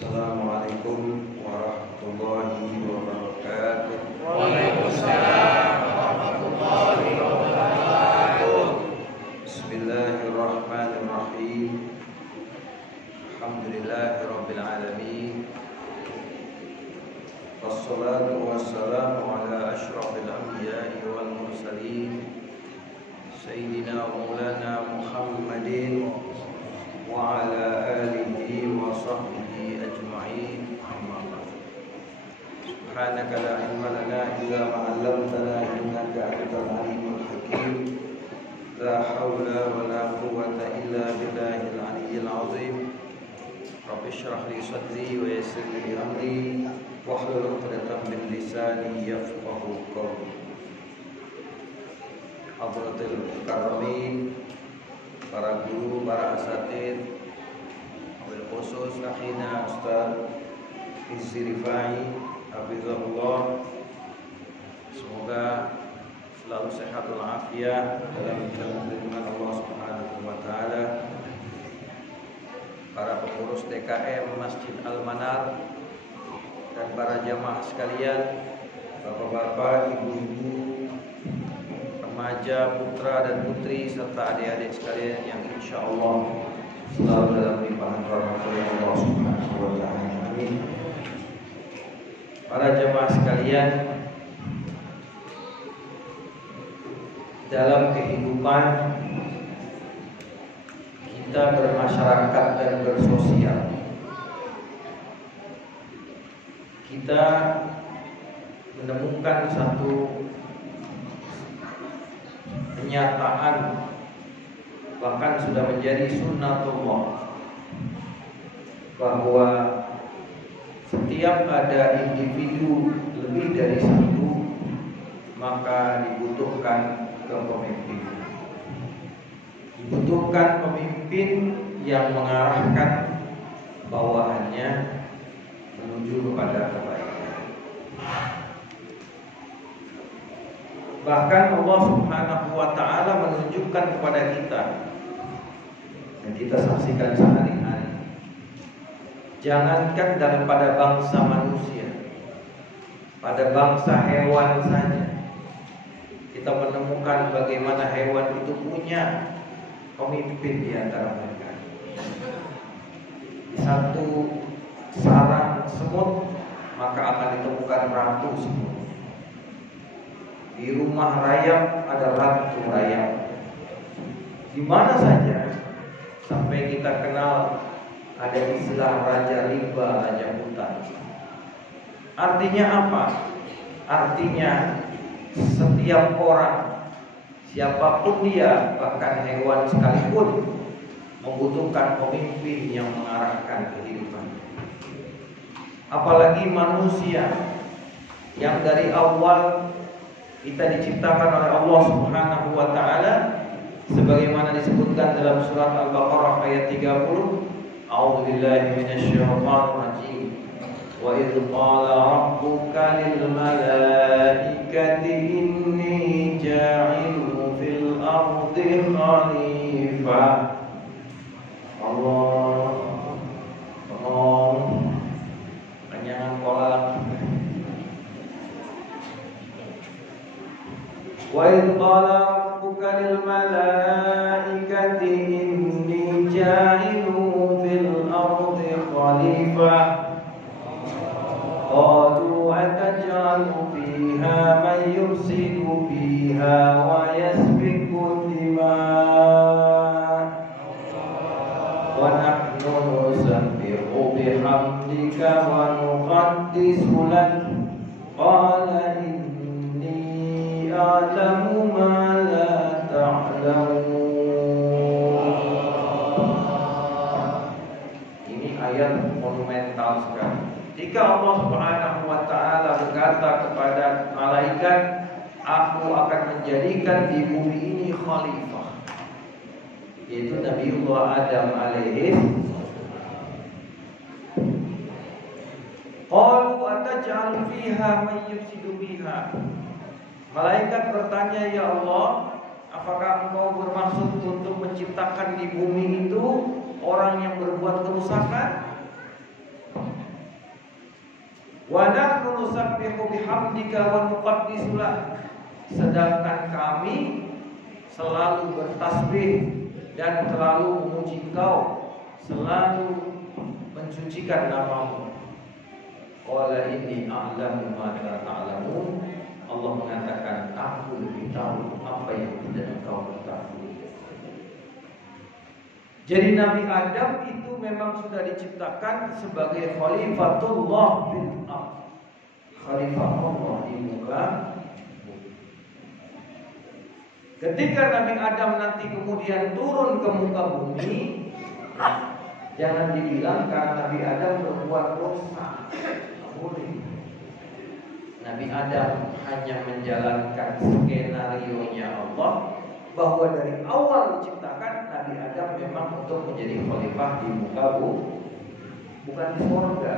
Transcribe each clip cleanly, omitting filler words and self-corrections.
Assalamualaikum warahmatullahi wabarakatuh. Waalaikumsalam warahmatullahi wabarakatuh. Bismillahirrahmanirrahim. Alhamdulillahirabbil alamin. Wassalatu wassalamu ala asyrafil anbiya'i wal mursalin Sayyidina wa maulana Muhammadin wa ala alihi wa sahbihi ajma'in. Amma ba'd. Subhanaka la ilma lana illa ma 'allamtana innaka antal alimul hakim. La haula wa la quwwata illa billahil aliyyil azim. Rabbi shrah li sadri wa yassir li amri wahlul 'uqdatam min lisani yafqahu qawli. Hadratul karamin, para guru, para asatidz, wabil khusus akhina Ustaz Izzi Rifai hafizahullah, semoga selalu sehat walafiat dalam lindungan Allah Subhanahu wa taala. Para pengurus DKM Masjid Al-Manar dan para jamaah sekalian, bapak-bapak, ibu-ibu, remaja, putra dan putri serta adik-adik sekalian yang insya Allah selalu dalam limpahan rahmat Allah Subhanahu wa taala. Amin. Para jemaah sekalian, dalam kehidupan kita bermasyarakat dan bersosial, kita menemukan satu kenyataan, bahkan sudah menjadi sunnatullah, bahwa setiap ada individu lebih dari satu, maka dibutuhkan kepemimpinan. Dibutuhkan pemimpin yang mengarahkan bawahannya menuju kepada kebaikan. Bahkan Allah Subhanahu wa taala menunjukkan kepada kita, dan kita saksikan sehari-hari, jangankan daripada bangsa manusia, pada bangsa hewan saja kita menemukan bagaimana hewan itu punya pemimpin di antara mereka. Di satu sarang semut maka akan ditemukan ratu semut. Di rumah rayap ada ratu rayap. Di mana saja, sampai kita kenal ada istilah raja rimba, raja hutan. Artinya apa? Artinya setiap orang, siapapun dia, bahkan hewan sekalipun, membutuhkan pemimpin yang mengarahkan kehidupan. Apalagi manusia yang dari awal kita diciptakan oleh Allah Subhanahu wa taala, sebagaimana disebutkan dalam surat Al-Baqarah ayat 30, A'udzu billahi minasyaitonir rajim. Wa idz qala rabbuka lil malaikati inni ja'ilun fil ardi khalifah. Allah panjangan kolak. Wa idz qala rabbuka lil malaikati inni ja'ilun fil ardi khalifah. Qalu ataj'alu fiha man yufsidu fiha wa yasfiku dima' wa nahnu nusabbihu bihamdika wa nuqaddisu lak. Qala inni a'lamu ma la ta'lamun. Ini ayat monumental sekali. Jika Allah Subhanahu wa taala berkata kepada malaikat, aku akan menjadikan di bumi ini khalifah, yaitu Nabiullah Adam alaihi. Qalu ataj'alu fiha man yufsidu biha. Malaikat bertanya, ya Allah, apakah engkau bermaksud untuk menciptakan di bumi itu orang yang berbuat kerusakan? Wa nahnu nusabbihu bihamdika wa nuqaddisu lak. Sedangkan kami selalu bertasbih dan selalu memuji Engkau, selalu mensucikan namamu. Qala inni a'lamu ma la ta'lamun. Allah mengatakan, aku lebih tahu apa yang tidak engkau ketahui. Jadi Nabi Adam itu memang sudah diciptakan sebagai khalifatullah fil ardh, khalifah Allah di muka. Ketika Nabi Adam nanti kemudian turun ke muka bumi, jangan dibilang karena Nabi Adam berbuat dosa. Boleh. Nabi Adam hanya menjalankan skenario-nya Allah, bahwa dari awal diciptakan Nabi Adam memang untuk menjadi khalifah di muka bumi, bukan di surga.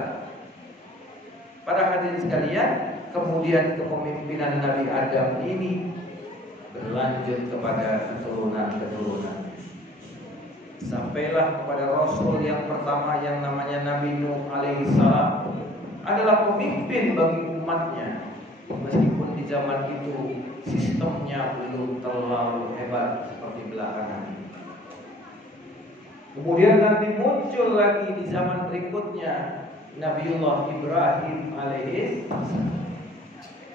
Para hadirin sekalian, kemudian kepemimpinan Nabi Adam ini berlanjut kepada keturunan-keturunan. Sampailah kepada Rasul yang pertama yang namanya Nabi Nuh alaihissalam, adalah pemimpin bagi umatnya. Meskipun di zaman itu sistemnya belum terlalu hebat seperti belakangan ini. Kemudian nanti muncul lagi di zaman berikutnya Nabiullah Ibrahim alaihissalam.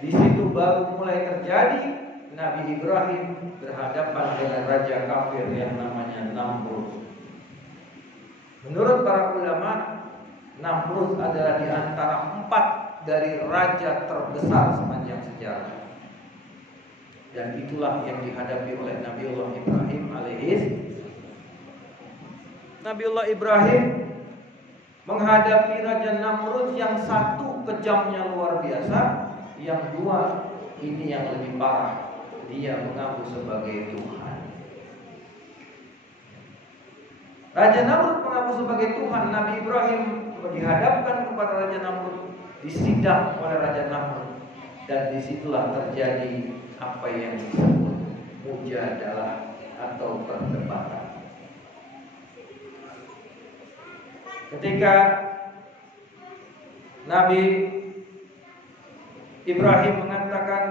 Di situ baru mulai terjadi Nabi Ibrahim berhadapan dengan raja kafir yang namanya Namrud. Menurut para ulama, Namrud adalah di antara 4 dari raja terbesar sepanjang sejarah. Dan itulah yang dihadapi oleh Nabiullah Ibrahim alaihissalam. Nabiullah Ibrahim menghadapi Raja Namrud yang satu kejamnya luar biasa, yang dua ini yang lebih parah, dia mengaku sebagai Tuhan. Raja Namrud mengaku sebagai Tuhan. Nabi Ibrahim dihadapkan kepada Raja Namrud, disidang oleh Raja Namrud, dan disitulah terjadi apa yang disebut mujadalah atau perdebatan. Ketika Nabi Ibrahim mengatakan,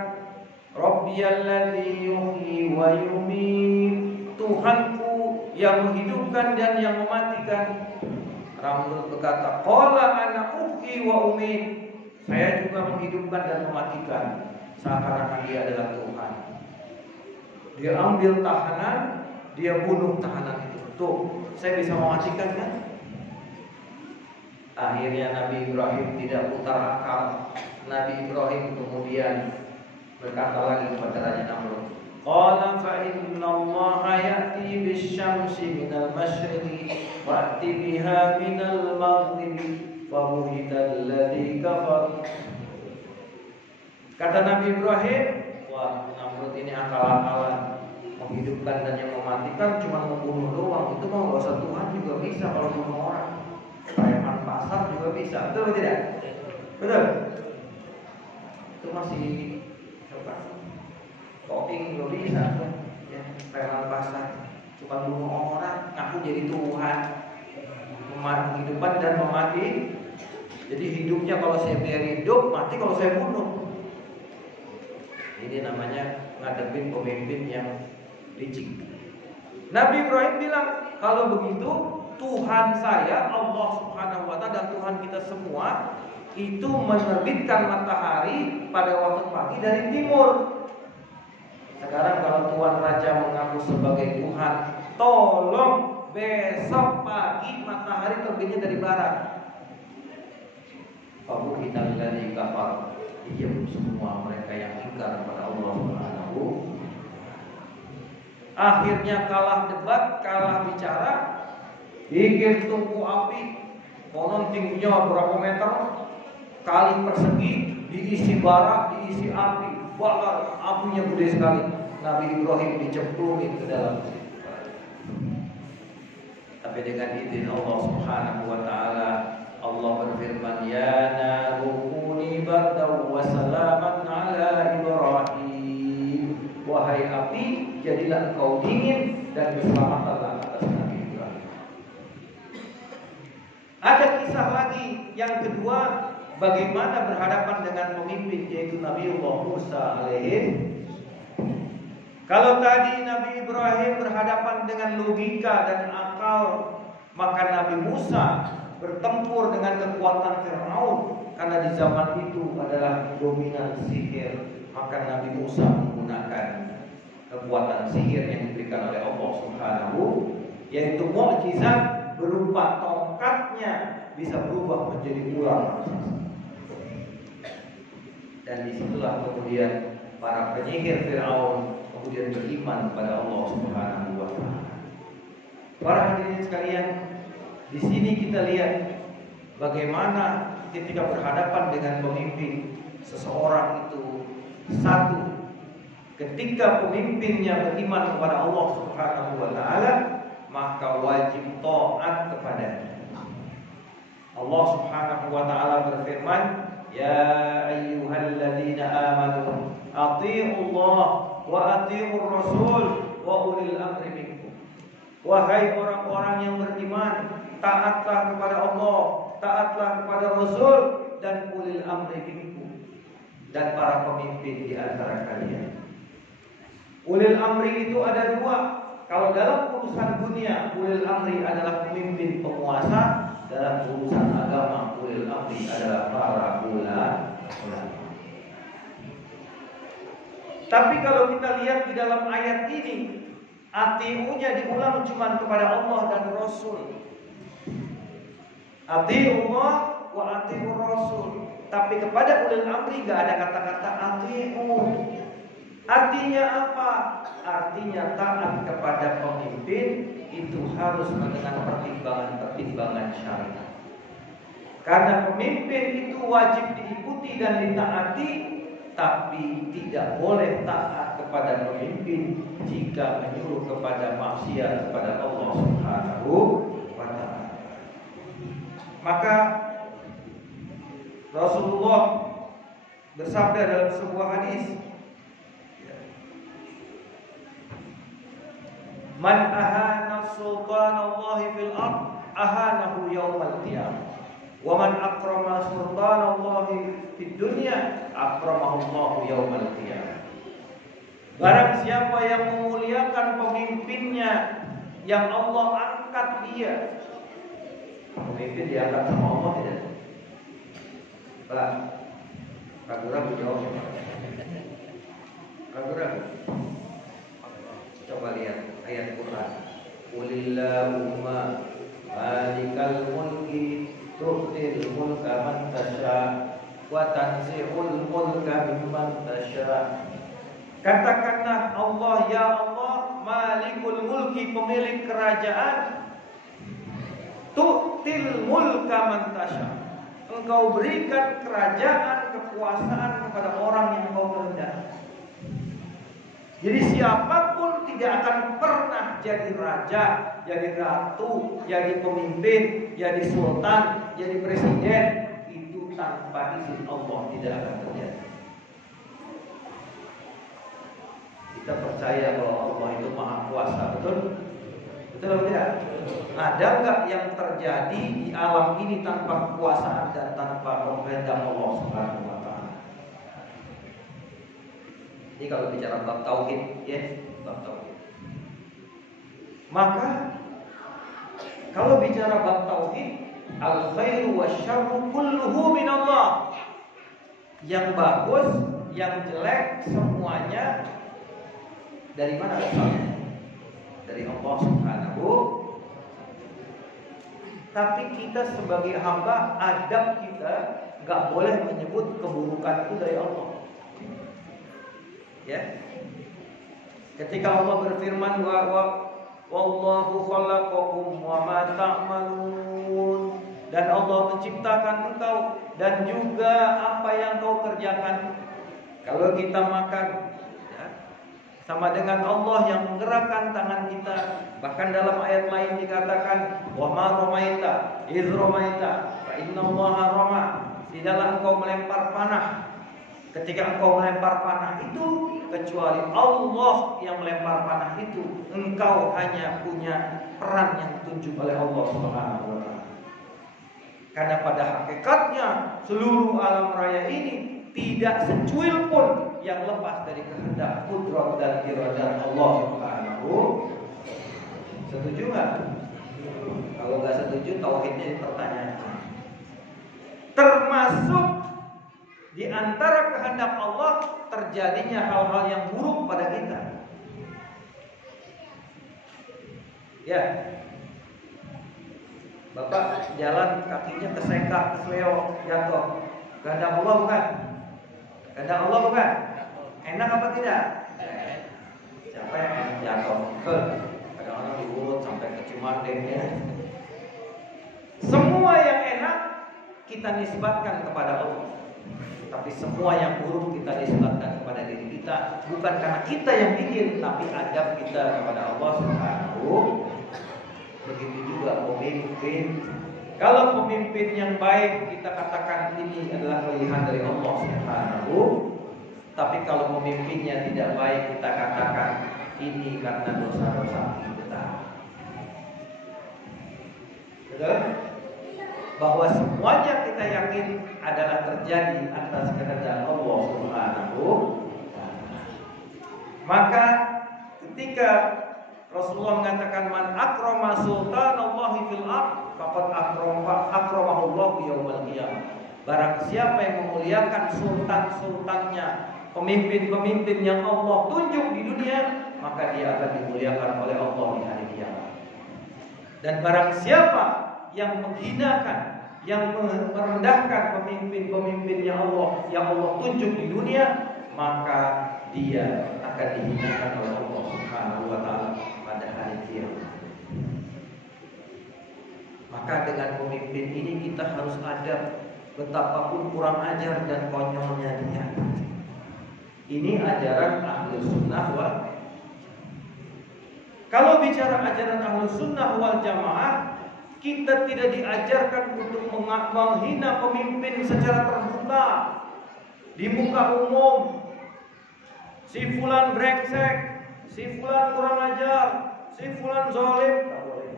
Rabbiyalladzi yuhyi wa yumiit, Tuhanku yang menghidupkan dan yang mematikan. Namrud berkata, qala ana uhyi wa umiit, saya juga menghidupkan dan mematikan. Seakan-akan dia adalah Tuhan. Dia ambil tahanan, dia bunuh tahanan itu. Tuh, saya bisa mematikan kan? Akhirnya Nabi Ibrahim tidak putar akal. Nabi Ibrahim kemudian berkata lagi kepada Raja Namrud, qala fa inna Allaha ya'ti bisyamsi minal masyriqi wa a'ti biha minal maghribi fa buhital ladzi kafar. Kata Nabi Ibrahim, wah, Namrud ini akal-akalan, menghidupkan dan yang mematikan cuma membunuh doang. Itu mau nggak usah Tuhan juga bisa kalau bunuh orang. Preman pasar juga bisa, betul atau tidak? Betul. Itu masih coba coping juga bisa, ya. Preman pasar cuma bunuh orang, ngaku jadi Tuhan, menghidupkan dan memati. Jadi hidupnya kalau saya biar hidup, mati kalau saya bunuh. Ini namanya ngadepin pemimpin yang licik. Nabi Ibrahim bilang, kalau begitu Tuhan saya, Allah Subhanahu wa Ta'ala, dan Tuhan kita semua itu menerbitkan matahari pada waktu pagi dari timur. Sekarang kalau Tuhan Raja mengaku sebagai Tuhan, tolong besok pagi matahari terbitnya dari barat. Abu kita dari kafar, diam semua mereka yang ingkar kepada Allah Subhanahu. Akhirnya kalah debat, kalah bicara, bikin tungku api, konon tingginya berapa meter, kali persegi, diisi bara, diisi api, bakar, apinya gede sekali. Nabi Ibrahim dicemplungin ke dalam. Tapi dengan izin Allah Subhanahu wa Ta'ala, Allah berfirman, ya naru kuni bardan wa salaman ala Ibrahim. Wahai api, jadilah engkau dingin dan keselamatanlah atas Nabi Ibrahim. Ada kisah lagi yang kedua bagaimana berhadapan dengan pemimpin, yaitu Nabiullah Musa alaihi. Kalau tadi Nabi Ibrahim berhadapan dengan logika dan akal, maka Nabi Musa bertempur dengan kekuatan Fir'aun, karena di zaman itu adalah dominan sihir. Maka Nabi Musa menggunakan kekuatan sihir yang diberikan oleh Allah Subhanahu, yaitu mukjizat berupa tongkatnya bisa berubah menjadi ular. Dan disitulah kemudian para penyihir Fir'aun kemudian beriman kepada Allah Subhanahu wa taala. Para hadirin sekalian, di sini kita lihat bagaimana ketika berhadapan dengan pemimpin, seseorang itu satu, ketika pemimpinnya beriman kepada Allah Subhanahu wa taala, maka wajib taat kepadanya. Allah Subhanahu wa taala berfirman, "Ya ayyuhalladzina amanu athi'ullah wa athi'ur rasul wa ulil amri minkum." Wahai orang-orang yang beriman, taatlah kepada Allah, taatlah kepada Rasul dan ulil amri minkum, dan para pemimpin di antara kalian. Ulil amri itu ada dua. Kalau dalam urusan dunia, ulil amri adalah pemimpin penguasa. Dalam urusan agama, ulil amri adalah para ulama. Tapi kalau kita lihat di dalam ayat ini, ati'unya diulang cuma kepada Allah dan Rasul. Ati'ullah wa ati'ur Rasul. Tapi kepada ulil amri gak ada kata-kata ati'u. Artinya apa? Artinya taat kepada pemimpin itu harus dengan pertimbangan-pertimbangan syariat. Karena pemimpin itu wajib diikuti dan ditaati, tapi tidak boleh taat kepada pemimpin jika menyuruh kepada maksiat kepada Allah Subhanahu wa taala. Maka Rasulullah bersabda dalam sebuah hadis, "Man ahana sultanallahi fil ard ahanahu yaumal qiyamah. Wa man akrama sultanallahi fid dunya akramahullahu yaumal qiyamah." Barang siapa yang memuliakan pemimpinnya, yang Allah angkat dia. Pemimpin diangkat sama Allah tidak? Pak, ragu-ragu jawabnya. Ragu-ragu. Coba lihat ayat Quran. Qulillahumma malikal mulki tu'til mulka man tasha wa tanzi'ul mulka mimman tasha. Katakanlah Allah, ya Allah, malikul mulki, pemilik kerajaan. Tu'til mulka man tasha. Engkau berikan kerajaan, kekuasaan kepada orang yang engkau kehendaki. Jadi siapapun tidak akan pernah jadi raja, jadi ratu, jadi pemimpin, jadi sultan, jadi presiden. Itu tanpa izin Allah tidak akan terjadi. Kita percaya bahwa Allah itu maha kuasa, betul? Betul atau tidak? Ada enggak yang terjadi di alam ini tanpa kekuasaan dan tanpa kehendak Allah Subhanahu wa taala? Ini kalau bicara bab tauhid, ya, bab tauhid. Maka kalau bicara bab tauhid, al khairu wasyarru kulluhu min Allah. Yang bagus, yang jelek semuanya dari mana asalnya? Dari Allah Subhanahu. Tapi kita sebagai hamba, adab kita nggak boleh menyebut keburukan itu dari Allah. Ya. Ketika Allah berfirman wallahu khalaqakum wa ma ta'malun, dan Allah menciptakan engkau dan juga apa yang kau kerjakan. Kalau kita makan, ya, sama dengan Allah yang menggerakkan tangan kita. Bahkan dalam ayat lain dikatakan wa ma ramaita iz ramaita fa innallaha rama. Tidaklah engkau melempar panah ketika engkau melempar panah itu, kecuali Allah yang melempar panah itu. Engkau hanya punya peran yang ditunjuk oleh Allah Subhanahu wa taala. Karena pada hakikatnya seluruh alam raya ini tidak secuil pun yang lepas dari kehendak, kudrat dan iradah Allah Subhanahu. Setuju nggak? Kalau nggak setuju, tauhidnya dipertanyakan. Termasuk di antara kehendak Allah terjadinya hal-hal yang buruk pada kita. Ya, Bapak jalan kakinya kesekak, kesleo, jatuh. Kehendak Allah bukan? Kehendak Allah bukan? Enak apa tidak? Siapa yang enak jatuh? Kadang-kadang diurut sampai ke Cimandeng ya. Semua yang enak kita nisbatkan kepada Allah. Tapi semua yang buruk kita nisbatkan kepada diri kita. Bukan karena kita yang bikin, tapi adab kita kepada Allah Subhanahu. Begitu juga pemimpin. Kalau pemimpin yang baik kita katakan ini adalah pilihan dari Allah Subhanahu. Tapi kalau pemimpinnya tidak baik kita katakan ini karena dosa-dosa kita. Betul? Bahwa semuanya kita yakin adalah terjadi atas kehendak Allah Subhanahu. Maka ketika Rasulullah mengatakan man akrama sultanallahi fil ard faqad akramahullahu yaumil qiyamah. Barang siapa yang memuliakan sultan-sultannya, pemimpin-pemimpin yang Allah tunjuk di dunia, maka dia akan dimuliakan oleh Allah di hari kiamat. Dan barang siapa yang menghinakan, yang merendahkan pemimpin-pemimpinnya Allah yang Allah tunjuk di dunia, maka dia akan dihinakan oleh Allah Subhanahu wa taala pada hari kiamat. Maka dengan pemimpin ini kita harus adab, betapapun kurang ajar dan konyolnya dia. Ini ajaran Ahlus Sunnah wal. Kalau bicara ajaran Ahlus Sunnah wal Jamaah, kita tidak diajarkan untuk menghina pemimpin secara terbuka di muka umum. Si fulan brengsek, si fulan kurang ajar, si fulan zalim, tak boleh.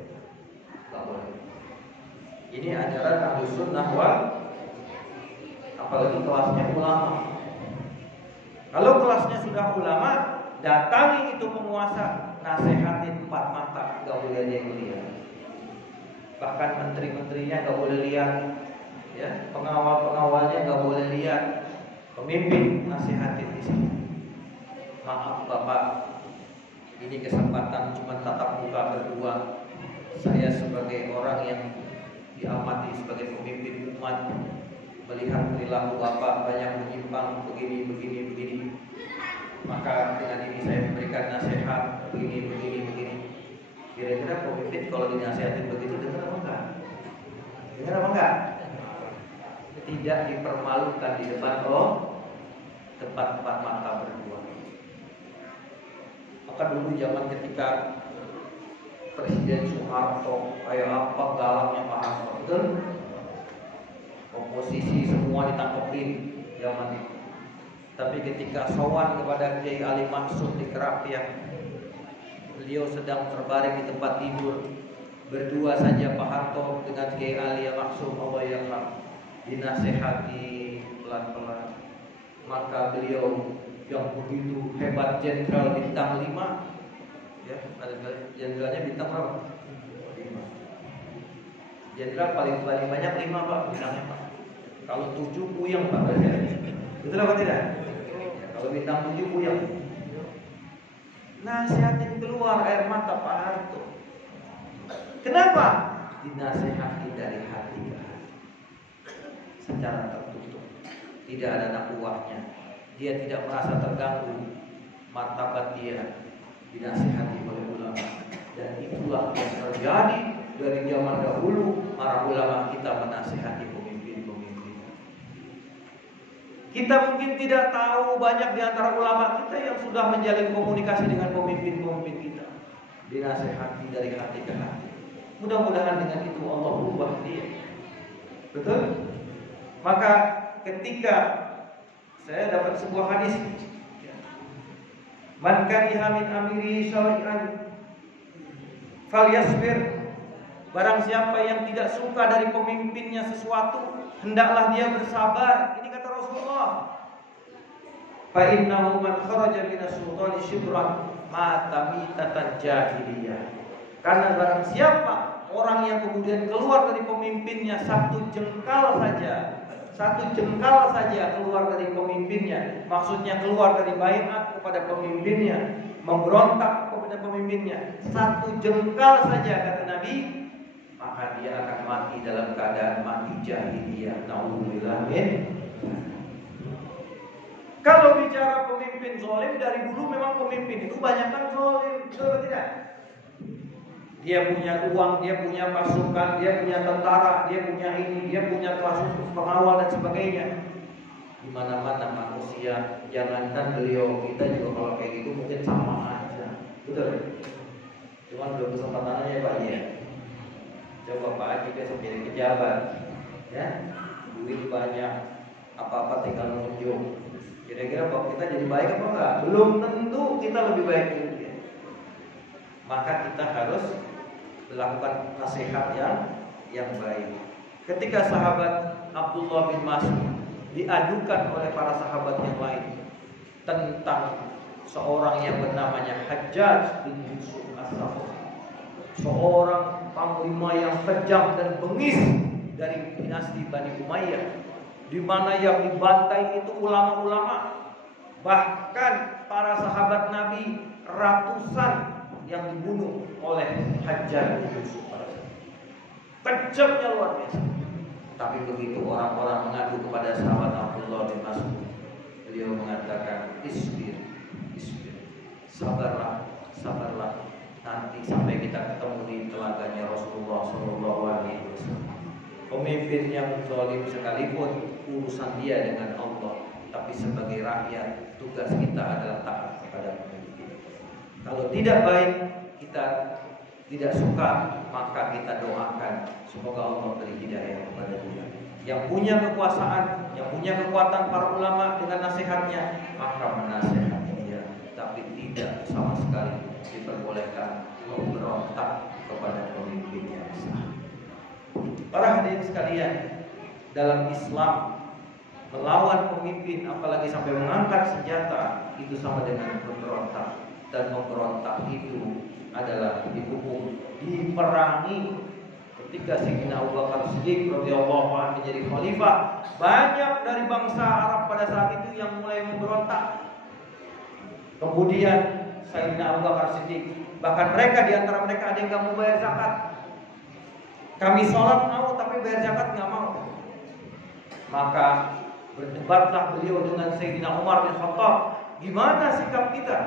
Tak boleh. Ini ajaran Ahlus Sunnah wal, apalagi kelasnya ulama. Kalau kelasnya sudah ulama, datangi itu penguasa, nasihatin 4 mata, gak boleh ada yang lihat. Bahkan menteri-menterinya gak boleh lihat, ya, pengawal-pengawalnya gak boleh lihat. Pemimpin nasihatin di sini. Maaf Bapak, ini kesempatan cuma tatap muka berdua. Saya sebagai orang yang diamati sebagai pemimpin umat, melihat perilaku Bapak banyak menyimpang begini. Maka dengan ini saya memberikan nasihat begini. Kira-kira pemimpin kalau dinasihatin begitu dengar apa enggak? Dengar apa enggak? Tidak dipermalukan di depan tempat mata berdua. Maka dulu zaman ketika Presiden Soeharto kayak apa galaknya Pak Harto, betul? Oposisi semua ditangkepin zaman itu. Tapi ketika sowan kepada Kiai Ali Maksud di Kerapiak, beliau sedang terbaring di tempat tidur, berdua saja Pak Harto dengan Kiai Ali Maksud Allah yarham, dinasehati pelan-pelan. Maka beliau yang begitu hebat, jenderal bintang 5, ya, jenderalnya bintang berapa? 5. Jenderal paling banyak 5 Pak bintangnya Pak. Kalau 7 puyeng Pak. Betul apa tidak? Ya, kalau bintang 7 puyeng. Nasihatin keluar air mata Pak Harto. Kenapa? Dinasehati dari hati ke hati, secara tertutup, tidak ada nakuahnya. Dia tidak merasa terganggu martabat dia, dinasihati oleh ulama. Dan itulah yang terjadi dari zaman dahulu. Para ulama kita menasihati pemimpin-pemimpin. Kita mungkin tidak tahu, banyak di antara ulama kita yang sudah menjalin komunikasi dengan pemimpin-pemimpin kita, dinasihati dari hati ke hati. Mudah-mudahan dengan itu Allah ubah dia. Betul? Maka ketika saya dapat sebuah hadis, man kariha min amiri syar'an falyasbir Barang siapa yang tidak suka dari pemimpinnya sesuatu, hendaklah dia bersabar. Ini kata Rasulullah. Fa innahu man kharaja minas sultani shibran mata mitatan jahiliyah. Karena barang siapa orang yang kemudian keluar dari pemimpinnya satu jengkal saja keluar dari pemimpinnya, maksudnya keluar dari baiat kepada pemimpinnya, memberontak kepada pemimpinnya, satu jengkal saja kata Nabi, maka dia akan mati dalam keadaan mati jahiliyah. Nauzubillah min. Kalau bicara pemimpin zalim, dari dulu memang pemimpin itu banyakkan zalim, betul atau tidak? Dia punya uang, dia punya pasukan, dia punya tentara, dia punya ini, dia punya kasus pengawal dan sebagainya. Di mana-mana manusia, jangankan beliau, kita juga kalau kayak gitu mungkin sama aja, betul? Cuman belum kesempatannya Pak ya. Coba Pak Haji besok jadi pejabat, ya, duit banyak, apa-apa tinggal nunjuk. Kira-kira kalau kita jadi baik apa enggak? Belum tentu kita lebih baik dari dia. Maka kita harus melakukan nasihat yang baik. Ketika sahabat Abdullah bin Mas'ud diadukan oleh para sahabat yang lain tentang seorang yang bernamanya Hajjaj bin Yusuf as-Saqafi, seorang panglima yang kejam dan bengis dari dinasti Bani Umayyah, di mana yang dibantai itu ulama-ulama, bahkan para sahabat Nabi ratusan yang dibunuh oleh Hajjaj bin Yusuf. Kejamnya luar biasa. Tapi begitu orang-orang mengadu kepada sahabat Abdullah bin Mas'ud, beliau mengatakan, isbir, sabarlah, nanti sampai kita ketemu di telaganya Rasulullah SAW. Pemimpin yang zalim sekalipun urusan dia dengan Allah, tapi sebagai rakyat tugas kita adalah taat kepada pemimpin. Kalau tidak baik, kita tidak suka, maka kita doakan semoga Allah beri hidayah kepada dia. Yang punya kekuasaan, yang punya kekuatan para ulama dengan nasihatnya, maka menasihati dia, tapi tidak sama sekali diperbolehkan memberontak kepada pemimpin yang sah. Para hadirin sekalian, dalam Islam melawan pemimpin apalagi sampai mengangkat senjata itu sama dengan memberontak, dan memberontak itu adalah dihukum, diperangi. Ketika Sayyidina Abu Bakar Siddiq radhiyallahu anhu menjadi khalifah, banyak dari bangsa Arab pada saat itu yang mulai memberontak. Kemudian Sayyidina Abu Bakar Siddiq, bahkan mereka di antara mereka ada yang nggak mau bayar zakat. Kami sholat mau, tapi bayar zakat nggak mau. Maka berdebatlah beliau dengan Sayyidina Umar bin Khattab, gimana sikap kita?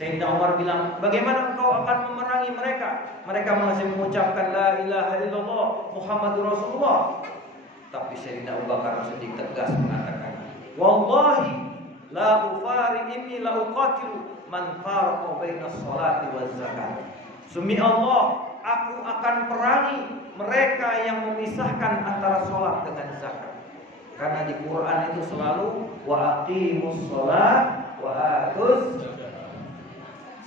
Sayyidina Umar bilang, bagaimana engkau akan memerangi mereka? Mereka masih mengucapkan la ilaha illallah Muhammadur Rasulullah. Tapi Sayyidina Abu Bakar Siddiq tegas mengatakan, wallahi la ufari inni la uqatilu man farqa baina sholati waz zakat. Demi Allah, aku akan perangi mereka yang memisahkan antara sholat dengan zakat. Karena di Quran itu selalu wa aqimus sholat wa atuz zakat.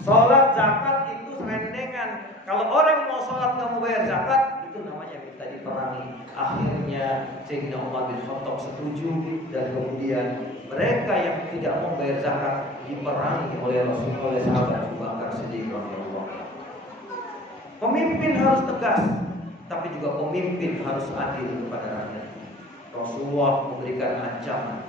Sholat zakat itu serendengan. Kalau orang mau sholat nggak mau bayar zakat, itu namanya minta diperangi. Akhirnya Sayyidina Umar bin Khattab setuju, dan kemudian mereka yang tidak mau bayar zakat diperangi oleh Rasulullah, oleh sahabat Abu Bakar Siddiq radhiyallahu anhu. Pemimpin harus tegas, tapi juga pemimpin harus adil kepada rakyat. Rasulullah memberikan ancaman,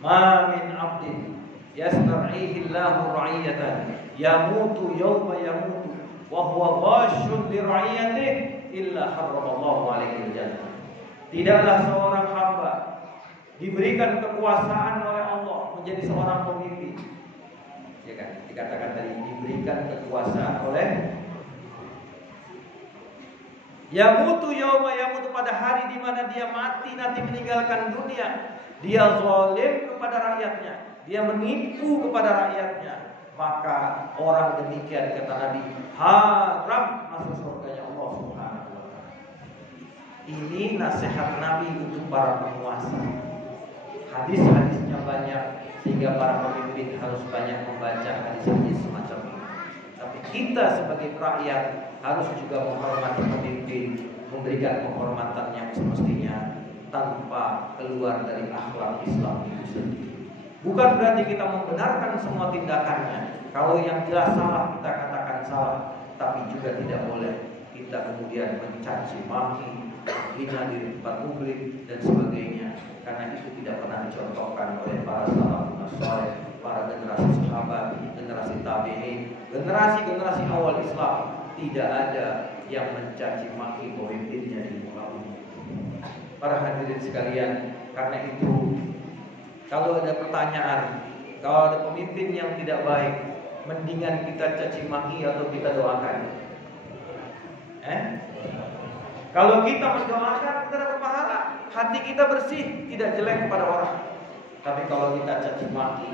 ma min abdin yastar'ihi Allahu ra'iyatan yamutu yawma yamutu wa huwa ghashun li ra'iyatihi illa harramallahu alaihi jannah. Tidaklah seorang hamba diberikan kekuasaan oleh Allah menjadi seorang pemimpin. Ya kan? Dikatakan tadi diberikan kekuasaan oleh yamutu yawma yamutu, pada hari di mana dia mati nanti meninggalkan dunia. Dia zalim kepada rakyatnya, dia menipu kepada rakyatnya. Maka orang demikian, kata Nabi, haram masuk surganya Allah Subhanahu wa ta'ala. Ini nasihat Nabi untuk para penguasa. Hadis-hadisnya banyak, sehingga para pemimpin harus banyak membaca hadis-hadis semacam ini. Tapi kita sebagai rakyat harus juga menghormati pemimpin, memberikan penghormatan yang semestinya tanpa keluar dari akhlak Islam itu sendiri. Bukan berarti kita membenarkan semua tindakannya. Kalau yang jelas salah kita katakan salah, tapi juga tidak boleh kita kemudian mencaci maki, hina di tempat publik dan sebagainya. Karena itu tidak pernah dicontohkan oleh para salafun saleh, para generasi sahabat, generasi tabi'in, generasi awal Islam. Tidak ada yang mencaci maki pemimpinnya di muka umum. Para hadirin sekalian, karena itu kalau ada pertanyaan, kalau ada pemimpin yang tidak baik, mendingan kita caci maki atau kita doakan? Kalau kita mendoakan, kita dapat pahala, hati kita bersih, tidak jelek kepada orang. Tapi kalau kita caci maki,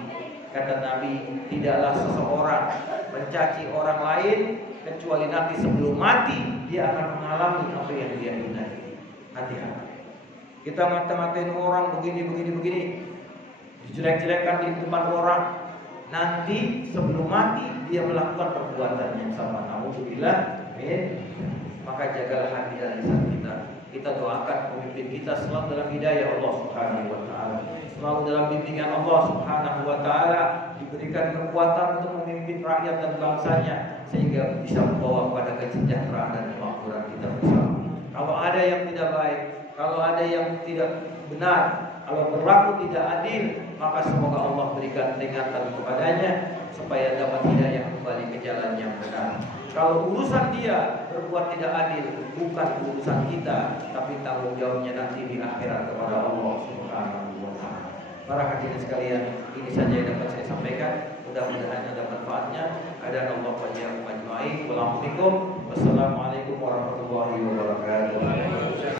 kata Nabi, tidaklah seseorang mencaci orang lain kecuali nanti sebelum mati dia akan mengalami apa yang dia hindari. Hati-hati. Kita mata-matain orang begini, dijelek-jelekkan di depan orang. Nanti sebelum mati dia melakukan perbuatan yang sama. Alhamdulillah. Maka jagalah hati dan lisan kita. Kita doakan pemimpin kita selalu dalam hidayah Allah Subhanahu wa taala, selalu dalam bimbingan Allah Subhanahu wa taala, diberikan kekuatan untuk memimpin rakyat dan bangsanya sehingga bisa membawa pada kesejahteraan dan kemakmuran kita bersama. Kalau ada yang tidak baik, kalau ada yang tidak benar, kalau berlaku tidak adil, maka semoga Allah berikan peringatan kepadanya supaya dapat hidayah kembali ke jalan yang benar. Kalau urusan dia berbuat tidak adil, bukan urusan kita, tapi tanggung jawabnya nanti di akhirat kepada Allah Subhanahu wa taala. Para hadirin sekalian, ini saja yang dapat saya sampaikan. Mudah-mudahan ada manfaatnya. Ada Allah wa iyyakum ajmain. Wassalamualaikum warahmatullahi wabarakatuh.